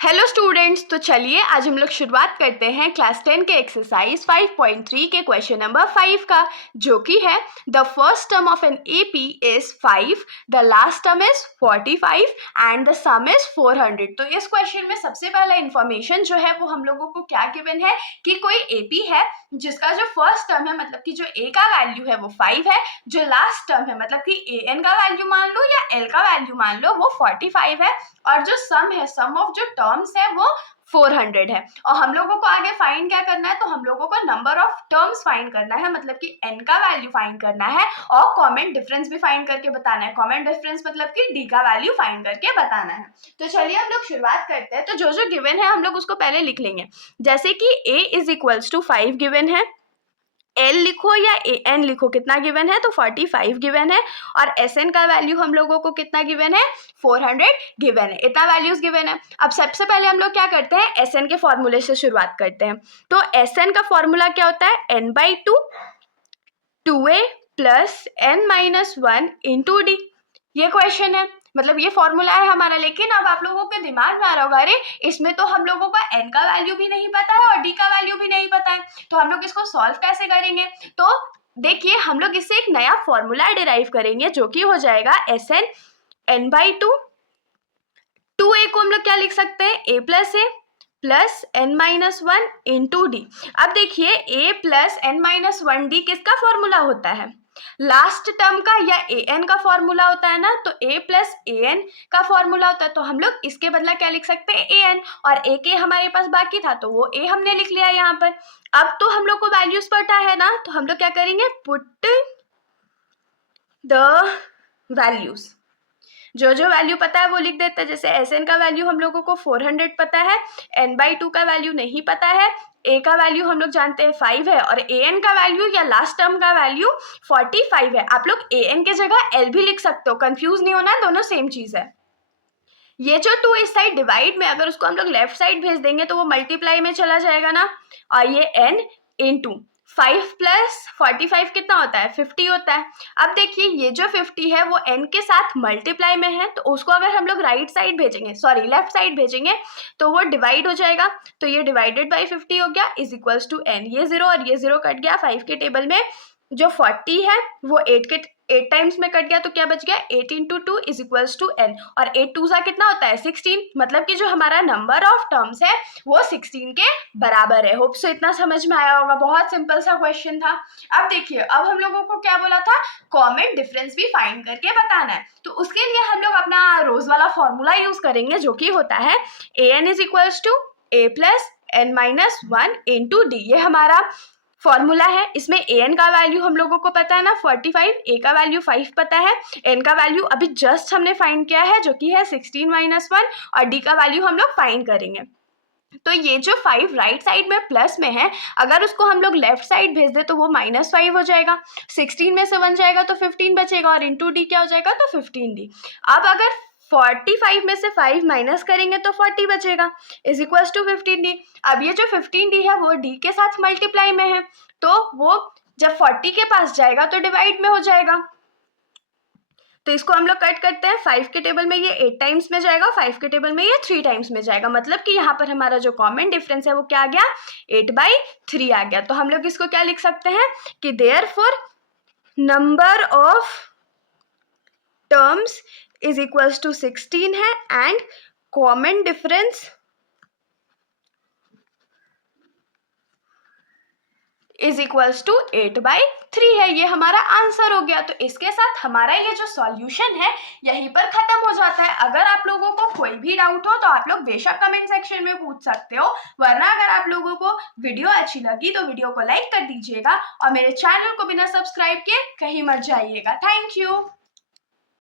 Hello students, तो चलिए आज हम लोग शुरुआत करते हैं क्लास 10 के एक्सरसाइज 5.3 के क्वेश्चन नंबर 5 का, जो कि है the first term of an AP is 5, the last term is 45 and the some is 400। तो इस क्वेश्चन में सबसे पहला इंफॉर्मेशन जो है वो हम लोगों को क्या गिवन है कि कोई एपी है जिसका जो फर्स्ट टर्म है मतलब कि जो ए का वैल्यू है वो 5 है, जो लास्ट टर्म है मतलब कि ए एन का वैल्यू मान लो या एल का वैल्यू मान लो वो 45 है, और जो सम है सम ऑफ जो टर्म्स है वो 400 है। और हम लोगों को आगे फाइंड क्या करना है, तो हम लोगों को नंबर ऑफ टर्म्स फाइंड करना है, मतलब कि n का वैल्यू फाइंड करना है और कॉमन डिफरेंस भी फाइंड करके बताना है। कॉमन डिफरेंस मतलब कि d का वैल्यू फाइंड करके बताना है। तो चलिए हम लोग शुरुआत करते हैं। तो जो जो गिवन है हम लोग उसको पहले लिख लेंगे, जैसे कि a is equals to 5 given है, एल लिखो या ए एन लिखो, कितना गिवन है तो 45 गिवन है, और एस एन का वैल्यू हम लोगों को कितना गिवन है 400 गिवन है। इतना वैल्यूज गिवन है। अब सबसे पहले हम लोग क्या करते हैं, एस एन के फॉर्मूले से शुरुआत करते हैं। तो एस एन का फॉर्मूला क्या होता है, n by two 2a plus n minus 1 into d. ये क्वेश्चन है, मतलब ये फॉर्मूला है हमारा। लेकिन अब आप लोगों के दिमाग में आ रहा होगा, अरे इसमें तो हम लोगों को n का वैल्यू भी नहीं पता है और d का वैल्यू भी नहीं पता है, तो हम लोग इसको सॉल्व कैसे करेंगे। तो देखिए हम लोग इससे एक नया फॉर्मूला डिराइव करेंगे जो कि हो जाएगा S n n by two 2a को हम लोग क्या लिख सकते हैं, a plus n minus 1 into d. अब देखिए a plus n minus 1 d किसका फॉर्मूला होता है, लास्ट टर्म का या ए एन का फॉर्मूला होता है ना, तो a प्लस ए एन का फॉर्मूला होता है। तो हम लोग इसके बदला क्या लिख सकते हैं, ए एन, और ए के हमारे पास बाकी था तो वो a हमने लिख लिया यहाँ पर। अब तो हम लोग को वैल्यूज पता है ना, तो हम लोग क्या करेंगे, पुट द वैल्यूज, जो जो वैल्यू पता है वो लिख देते हैं। जैसे एस एन का वैल्यू हम लोगों को 400 पता है, एन बाई टू का वैल्यू नहीं पता है, ए का वैल्यू हम लोग जानते हैं 5 है, और ए एन का वैल्यू या लास्ट टर्म का वैल्यू 45 है। आप लोग ए एन के जगह एल भी लिख सकते हो, कंफ्यूज नहीं होना है, दोनों सेम चीज है। ये जो 2 इस साइड डिवाइड में अगर उसको हम लोग लेफ्ट साइड भेज देंगे तो वो मल्टीप्लाई में चला जाएगा ना, और ये n इंटू 5 प्लस 45 कितना होता है, 50 होता है। अब देखिए ये जो 50 है वो n के साथ मल्टीप्लाई में है, तो उसको अगर हम लोग राइट साइड भेजेंगे, सॉरी लेफ्ट साइड भेजेंगे, तो वो डिवाइड हो जाएगा। तो ये डिवाइडेड बाई 50 हो गया इज इक्वल्स टू n, ये 0 और ये 0 कट गया। 5 के टेबल में जो 40 है वो 8 टाइम्स में कट गया, तो क्या बच गया, 8 into 2 is equals to n, और 8 2 सा कितना होता है 16, मतलब कि जो हमारा नंबर ऑफ टर्म्स है वो 16 के बराबर है। होप सो इतना समझ में आया होगा, बहुत सिंपल सा क्वेश्चन था। अब देखिए अब हम लोगों को क्या बोला था, कॉमन डिफरेंस भी फाइंड करके बताना है। तो उसके लिए हम लोग अपना रोज वाला फॉर्मूला यूज करेंगे जो कि होता है a n is equals to a plus n minus 1 into d. ये हमारा फॉर्मूला है। इसमें ए एन का वैल्यू हम लोगों को पता है ना 45, ए का वैल्यू 5 पता है, एन का वैल्यू अभी जस्ट हमने फाइंड किया है जो कि है 16 माइनस 1, और डी का वैल्यू हम लोग फाइंड करेंगे। तो ये जो 5 राइट साइड में प्लस में है, अगर उसको हम लोग लेफ्ट साइड भेज दे तो वो -5 हो जाएगा, 16 में से 1 जाएगा तो 15 बचेगा, और इंटू डी क्या हो जाएगा तो 15d। अब अगर 45 में से 5 माइनस करेंगे तो 40 बचेगा इज इक्वल्स टू 15d। अब ये जो 15d है वो d के साथ मल्टीप्लाई में है, तो वो जब 40 के पास जाएगा तो डिवाइड में हो जाएगा। तो इसको हम लोग कट करते हैं, 5 के टेबल में ये 8 टाइम्स में जाएगा, 5 के टेबल में ये 3 टाइम्स में जाएगा, मतलब कि यहाँ पर हमारा जो कॉमन डिफरेंस है वो क्या आ गया, 8/3 आ गया। तो हम लोग इसको क्या लिख सकते हैं कि therefore number of terms is equals to 16 है, and common difference is equals to 8/3 है। ये हमारा आंसर हो गया। तो इसके साथ हमारा ये जो सॉल्यूशन है यहीं पर खत्म हो जाता है। अगर आप लोगों को कोई भी डाउट हो तो आप लोग बेशक कमेंट सेक्शन में पूछ सकते हो, वरना अगर आप लोगों को वीडियो अच्छी लगी तो वीडियो को लाइक कर दीजिएगा, और मेरे चैनल को बिना सब्सक्राइब किए कहीं मत जाइएगा। Thank you.